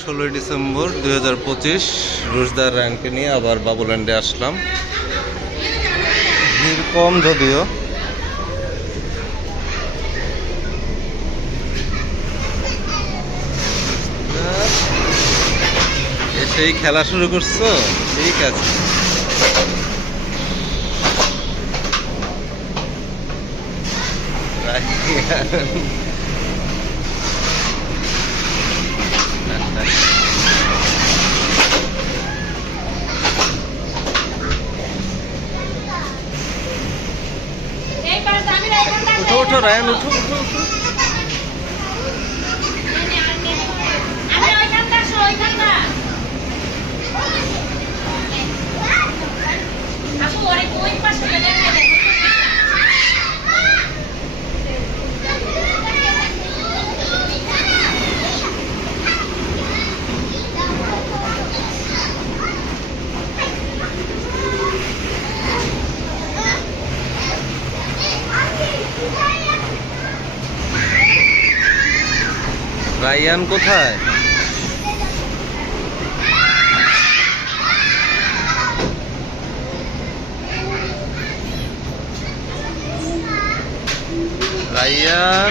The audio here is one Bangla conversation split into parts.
16 ডিসেম্বর 2025 রোজদার র্যাঙ্কে নিয়ে আবার বাবুল্যান্ডে আসলাম। ভিড় কম যদিও। এসেই খেলা শুরু করছো, ঠিক আছে। উঠো উঠো রায়ান, উঠো উঠো উঠো। রায়ান কোথায়? রায়ান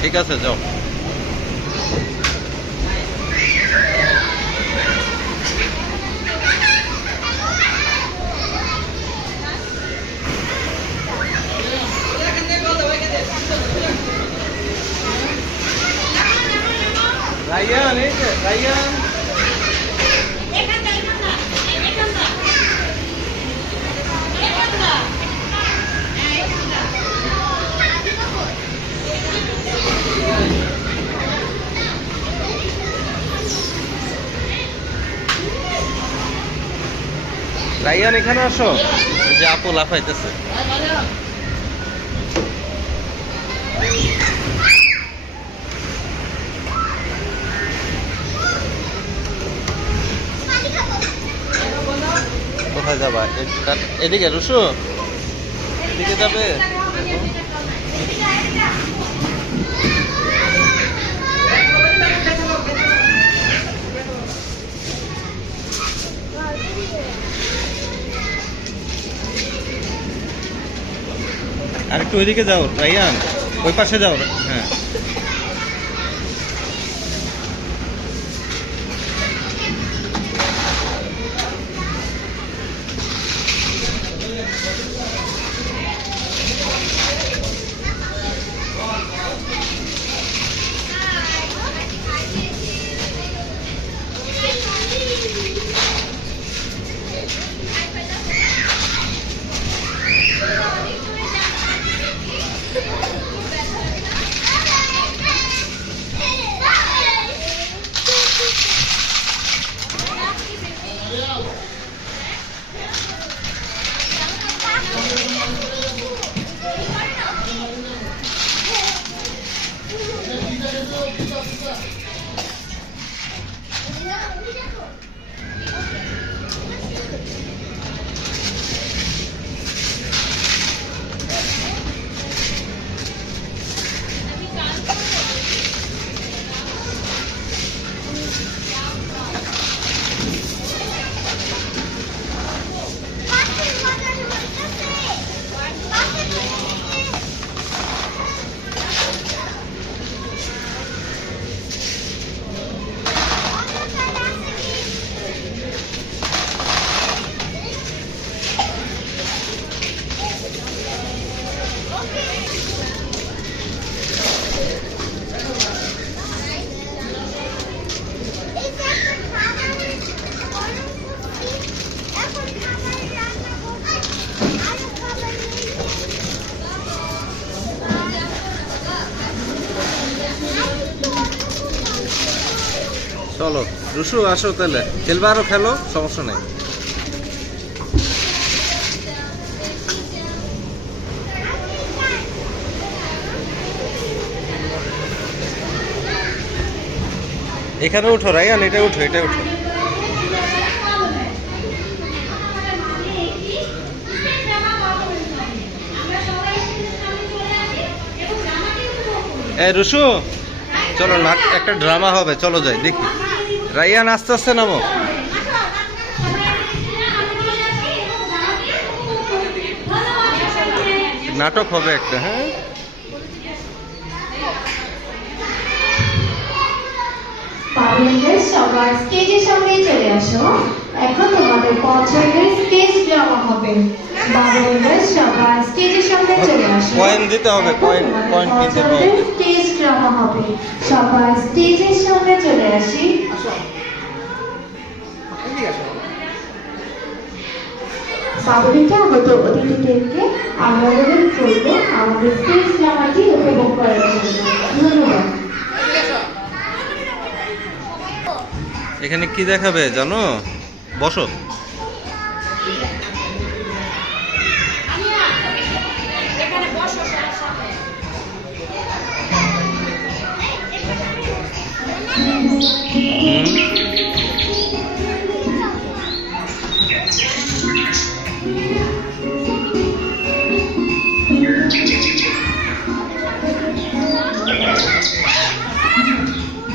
ঠিক আছে, যাও। রায়ান, এই যে রায়ান, রায়ান এখানে আসো। এই যে আপু লাফাইতেছে। কোথায় যাবা? এদিকে রুশু, এদিকে যাবে? আর একটু ওইদিকে যাও রায়ান, ওই পাশে যাও। হ্যাঁ, চলো রুশু আসো তাহলে, খেলবে আরো খেলো, সমস্যা নেই। এখানে উঠো রায়ান, এটা উঠো, এটা উঠো। এই রুশু চলো, একটা ড্রামা হবে, চলো যাই দেখি। রায়ান আস্তে আস্তে নামো। নাটক হবে একটা, হ্যাঁ। সবার স্টেজের সামনে চলে আসো। এখন তোমাদের পছন্দের স্টেজ ড্রামা হবে। সবার স্টেজের সামনে চলে আসো। কয়েন দিতে হবে, কয়েন কিনতে হবে। স্টেজ ড্রামা হবে। সবার স্টেজের সামনে চলে আসি। বাবুলিকে আগত অতিথিদেরকে আমরা অনুরোধ করবো আমাদের স্টেজ ড্রামাটি উপভোগ করার জন্য। ধন্যবাদ। এখানে কি দেখাবে জানো? বসো।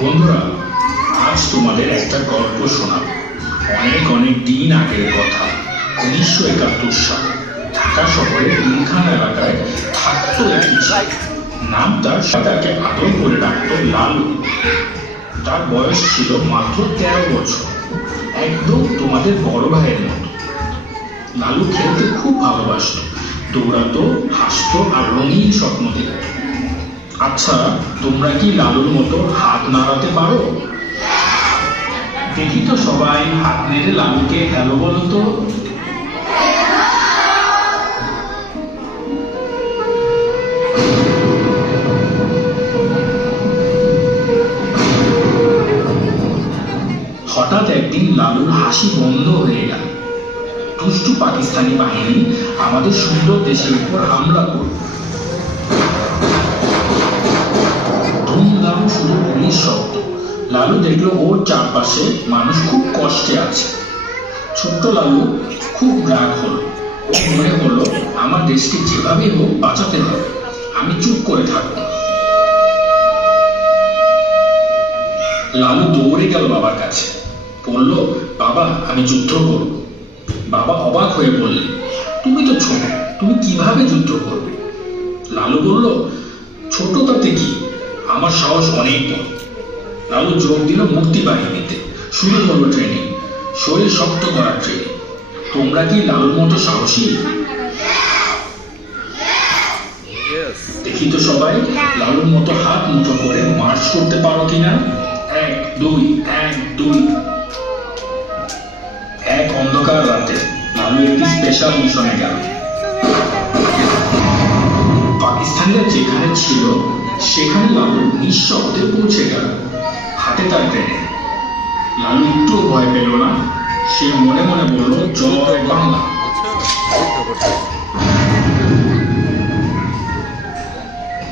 বন্ধুরা, আজ তোমাদের একটা গল্প শোনাব। অনেক অনেক দিন আগের কথা। 1971 সালে ঢাকা শহরের ইলখান এলাকায় থাকতো একটি ছেলে। নাম তার, তাকে আদর করে ডাকতো লালু। তার বয়স ছিল মাত্র 13 বছর, একদম তোমাদের বড় ভাইয়ের মতো। লালু খেলতে খুব ভালোবাসত, দৌড়াতো, হাসতো আর রঙিন স্বপ্ন দেখত। আচ্ছা, তোমরা কি লালুর মতো হাত নাড়াতে পারো? দেখি তো সবাই হাত নেড়ে লালুকে হ্যালো বলো তো। হঠাৎ একদিন লালুর হাসি বন্ধ হয়ে গেল। দুষ্টু পাকিস্তানি বাহিনী আমাদের সুন্দর দেশের উপর হামলা করল। ধুমধাম শুরু গুলির শব্দ। লালু দেখলো ওর চারপাশে মানুষ খুব কষ্টে আছে। ছোট্ট লালু খুব রাগ হলো। মনে হলো আমার দেশকে যেভাবে হোক বাঁচাতে হবে, আমি চুপ করে থাকবো। লালু দৌড়ে গেল বাবার কাছে, বলল, বাবা আমি যুদ্ধ করব। বাবা অবাক হয়ে বললেন, তুমি তো ছোট, তুমি কিভাবে যুদ্ধ করবে? লালু বলল, ছোট তাতে কি, আমার সাহস অনেক বড়। লালু যোগ দিল মুক্তি বাহিনীতে। শুরু হলো ট্রেনিং, শরীর শক্ত করার ট্রেনিং। তোমরা কি লালুর মতো সাহসী? দেখি তো সবাই লালুর মতো হাত মুঠো করে মার্চ করতে পারো কিনা। 1 2 1 2। এক অন্ধকার রাতে লালু একটি স্পেশাল মিশনে গেল। পাকিস্তানিরা যেখানে ছিল সেখানে লালু নিঃশব্দে পৌঁছে গেল। হাতে তার গ্রেনেড। লালু একটুও ভয় পেল না। সে মনে মনে বলল, জয় বাংলা।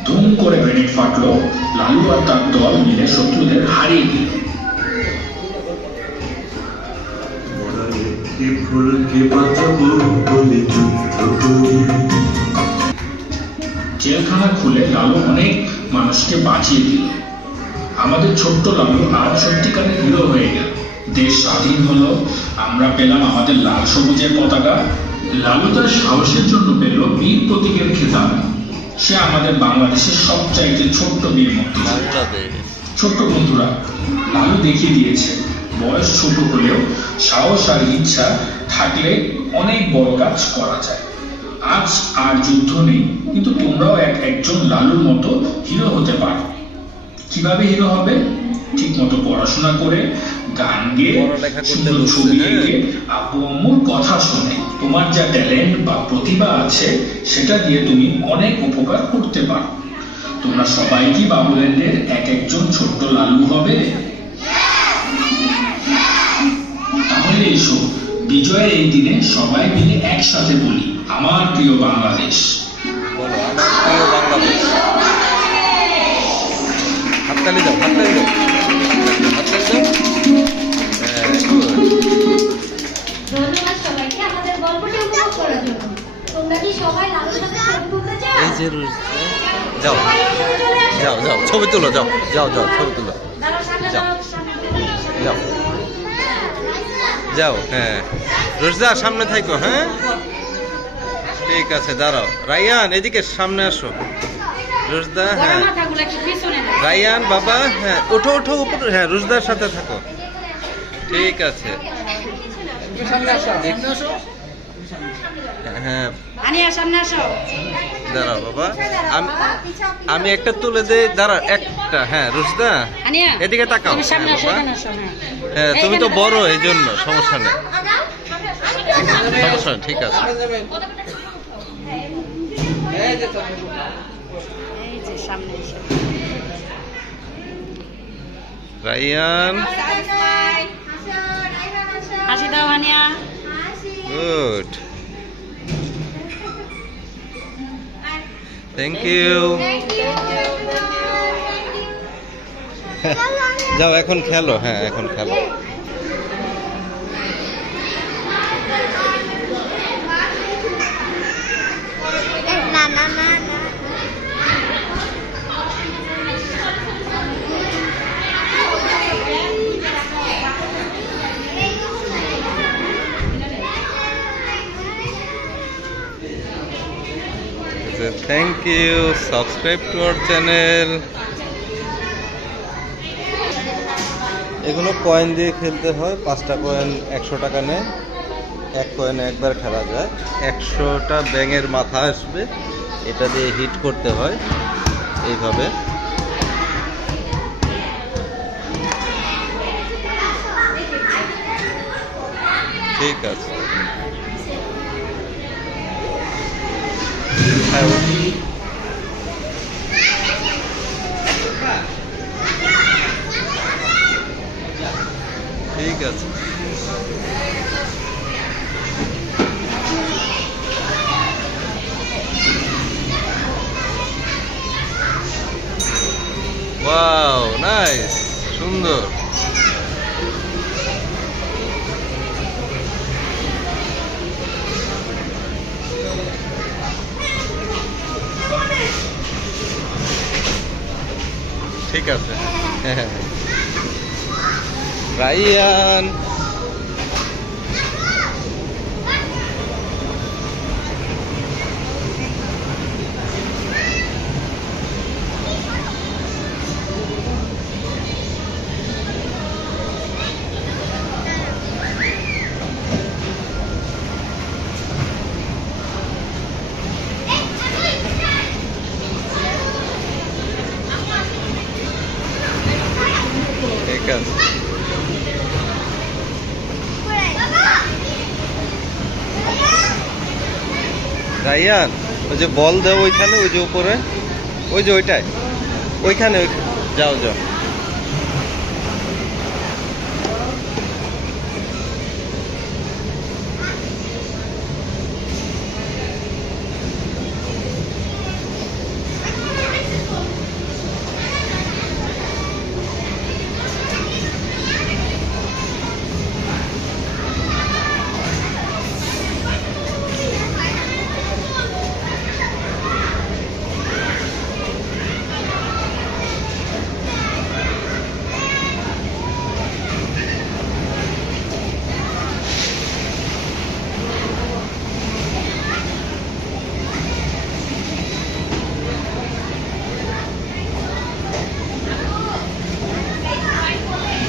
ধুম করে গ্রেনেড ফাটলো। লালু আর তার দল মিলে শত্রুদের হারিয়ে দিল। এ ফুলকে বাঁচাবো বলে যুদ্ধ করি। জেলখানা খুলে লালু অনেক মানুষকে বাঁচিয়ে দিল। আমাদের ছোট্ট লালু আজ সত্যিকারের হিরো হয়ে গেল। দেশ স্বাধীন হলো, আমরা পেলাম আমাদের লাল সবুজের পতাকা। লালু তার সাহসের জন্য পেল বীর প্রতীকের খেতাব। সে আমাদের বাংলাদেশের সবচাইতে ছোট্ট বীর মুক্তিযোদ্ধা। বাংলাদেশ। ছোট্ট বন্ধুরা, লালু দেখিয়ে দিয়েছে বয়স ছোট হলেও সাহস আর ইচ্ছা থাকলে অনেক বড় কাজ করা যায়। আজ আর যুদ্ধ নেই, কিন্তু তোমরাও একজন লালুর মতো হিরো হতে পারো। কিভাবে হিরো হবে? ঠিক মতো পড়াশোনা করে, গান গেয়ে, পড়ালেখা করতে সুন্দর বলছে, ছবি হ্যাঁ। এঁকে, আব্বু আম্মুর কথা শুনে। তোমার যা ট্যালেন্ট বা প্রতিভা আছে সেটা দিয়ে তুমি অনেক উপকার করতে পারো। তোমরা সবাই কি বাবুল্যান্ডের একজন ছোট্ট লালু হবে? তাহলে এসো বিজয়ের এই দিনে সবাই মিলে একসাথে বলি, আমার প্রিয় বাংলাদেশ। বলো, আমার প্রিয় বাংলাদেশ। হাততালি দাও, হাততালি দাও, হাততালি দাও। হ্যাঁ, good. ধন্যবাদ সবাইকে আমাদের গল্পটি উপভোগ করার জন্য। তোমরা কি সবাই লালুর সাথে ছবি তুলতে চাও? এই যে যাও সবাই এখানে চলে আসো। যাও যাও ছবি তুলো, যাও যাও যাও ছবি তুলো, দাঁড়াও, সামনে যাও। যাও, সামনে যাও। যাও যাও। হ্যাঁ, রোজদা সামনে থাকো। হ্যাঁ, ঠিক আছে, দাঁড়াও। রায়ান এদিকে সামনে আসো। রোজদা, হ্যাঁ। রায়ান বাবা, হ্যাঁ, ওঠো ওঠো উপরে। হ্যাঁ, রোজদার সাথে থাকো। ঠিক আছে। হ্যাঁ, আনিয়া সামনে আসো। দাঁড়াও বাবা, আমি একটা তুলে দেই। দাঁড়াও একটা। হ্যাঁ, রোজদা আনিয়া এদিকে তাকাও। তুমি সামনে হ্যাঁ, আসো, বাবা। এখানে আসো। হ্যাঁ, তুমি তো বড়, এই জন্য সমস্যা নেই, সমস্যা নেই, ঠিক আছে। এই যে সামনে এসো। রায়ান, হাসি দাও আনিয়া। Good, thank you. যাও এখন খেলো। হ্যাঁ, এখন খেলো। Thank you. Subscribe to our channel. এগুলো কয়েন দিয়ে খেলতে হয়। 5টা কয়েন 100 টাকা নেয়। এক কয়েন একবার খেলা যায়। 100টা ব্যাঙের মাথা আসবে, এটা দিয়ে হিট করতে হয় এইভাবে। ঠিক আছে। হ্যাঁ, ঠিক আছে। ওয়াও, নাইস, সুন্দর। ঠিক আছে। রায়ান, ঠিক আছে। রায়ান, ওই যে বল দাও ওইখানে, ওই যে উপরে, ওই যে ওইটাই, ওইখানে যাও যাও।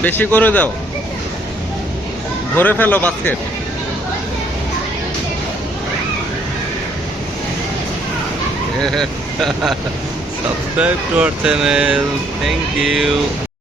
বেশি করে দাও, ভরে ফেলো basket. Subscribe to our channel. Thank you.